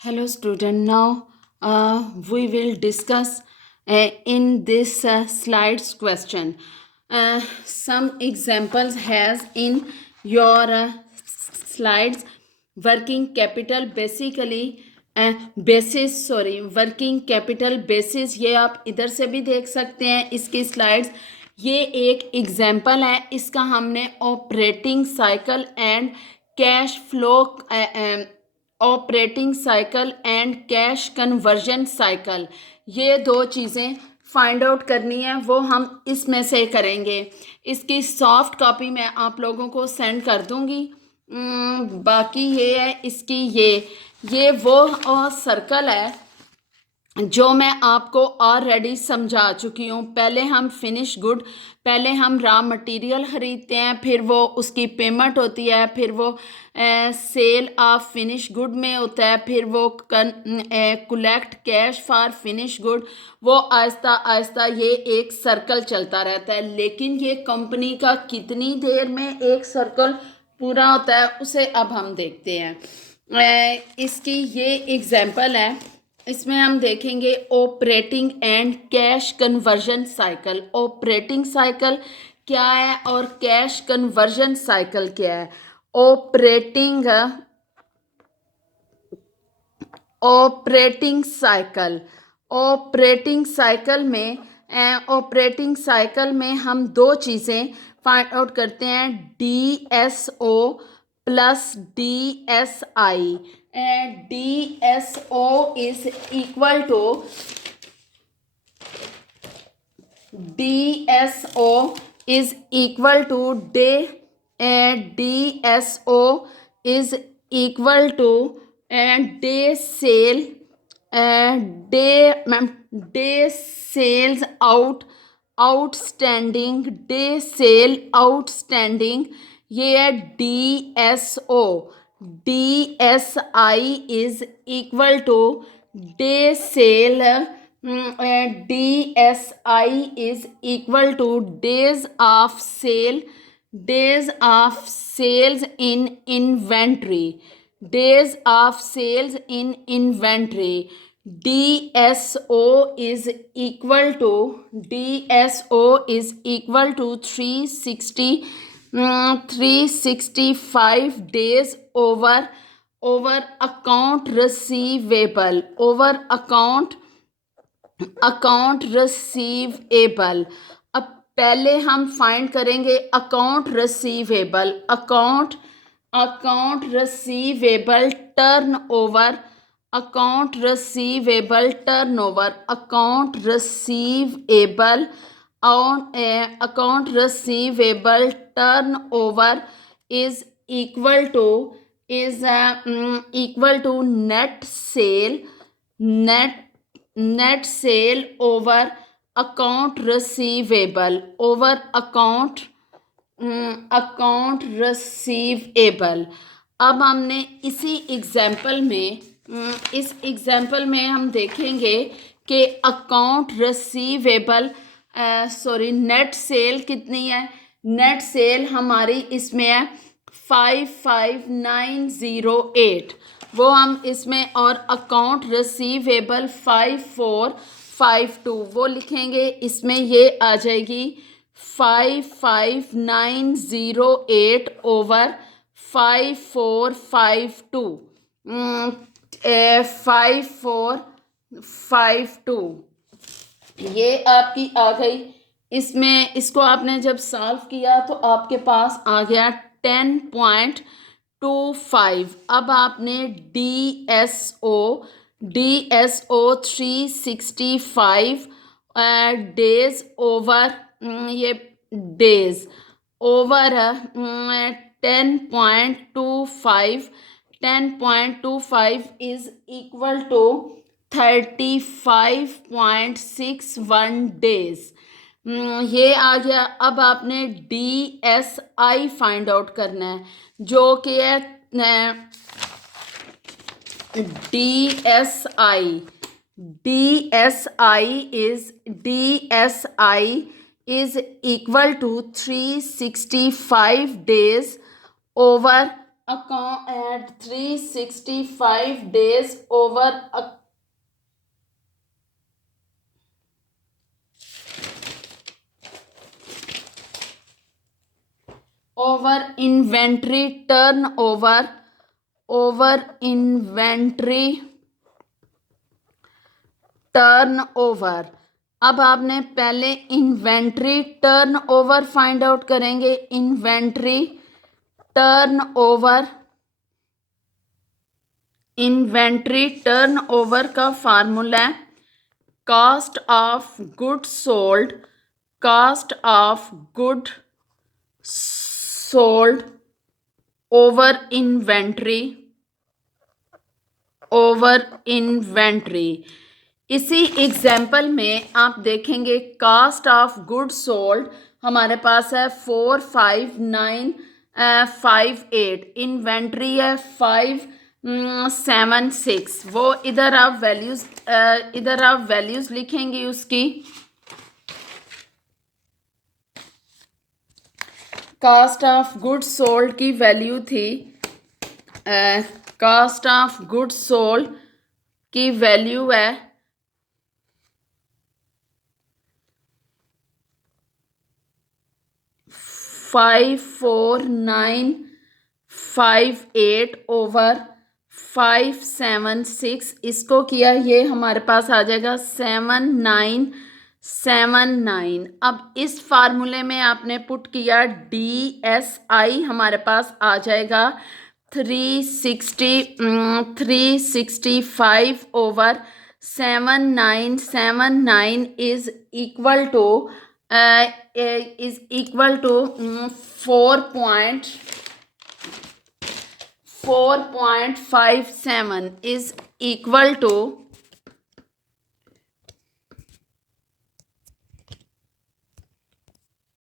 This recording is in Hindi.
Hello, student. Now we will discuss in this slides question. Some examples has in your slides. Working capital basically basis working capital basis ये आप इधर से भी देख सकते हैं इसकी स्लाइड्स। ये एक एग्जाम्पल है इसका। हमने operating cycle and cash flow operating cycle and cash conversion cycle, ये दो चीज़ें फाइंड आउट करनी है, वो हम इसमें से करेंगे। इसकी सॉफ्ट कॉपी मैं आप लोगों को सेंड कर दूंगी। बाकी ये है इसकी ये वो सर्कल है जो मैं आपको ऑलरेडी समझा चुकी हूँ। पहले हम फिनिश गुड, पहले हम रॉ मटेरियल ख़रीदते हैं, फिर वो उसकी पेमेंट होती है, फिर वो सेल ऑफ फिनिश गुड में होता है, फिर वो collect cash for finish good. वो आहिस्ता आहिस्ता ये एक सर्कल चलता रहता है। लेकिन ये कंपनी का कितनी देर में एक सर्कल पूरा होता है उसे अब हम देखते हैं। इसकी ये एग्जाम्पल है। इसमें हम देखेंगे operating and cash conversion cycle. Operating cycle क्या है और कैश कन्वर्जन साइकिल क्या है। ऑपरेटिंग ऑपरेटिंग साइकिल में हम दो चीज़ें फाइंड आउट करते हैं, DSO plus DSI। DSO is equal to DSO is equal to day DSO is equal to day sale day sales outstanding day sale outstanding, ये है DSO। DSI is equal to day sale DSI is equal to days of sales in inventory, days of sales in inventory। DSO is equal to 365 days over account receivable, account receivable। अब पहले हम फाइंड करेंगे account receivable. Account receivable turnover, account receivable turnover, account receivable turnover is equal to net sale over account receivable account receivable. अब हमने इसी एग्जाम्पल में इस एग्जाम्पल में हम देखेंगे कि अकाउंट रिसीवेबल नेट सेल कितनी है। नेट सेल हमारी इसमें है 55908, वो हम इसमें, और अकाउंट रिसीवेबल 5452 वो लिखेंगे। इसमें ये आ जाएगी 55908 ओवर 5452 5452 ये आपकी आ गई। इसमें इसको आपने जब सॉल्व किया तो आपके पास आ गया 10.25। अब आपने DSO 365 डेज ओवर ये days over 10.25 is equal to 35.61 days. ये आ गया। अब आपने DSI फाइंड आउट करना है, जो कि है DSI is equal to 365 days over account at 365 days over inventory turnover. अब आपने पहले इन्वेंट्री टर्नओवर फाइंड आउट करेंगे। इन्वेंट्री टर्नओवर का फार्मूला है cost of goods sold over inventory. इसी एग्जाम्पल में आप देखेंगे कॉस्ट ऑफ गुड्स सोल्ड हमारे पास है 45958, इन्वेंट्री है 576। वो इधर आप वैल्यूज लिखेंगे उसकी। कॉस्ट ऑफ गुड्स सोल्ड की वैल्यू थी कॉस्ट ऑफ गुड्स सोल्ड की वैल्यू है 54958 ओवर 576। इसको किया ये हमारे पास आ जाएगा 7979। अब इस फार्मूले में आपने पुट किया DSI, हमारे पास आ जाएगा 365 over 7979 is equal to 4.57 is equal to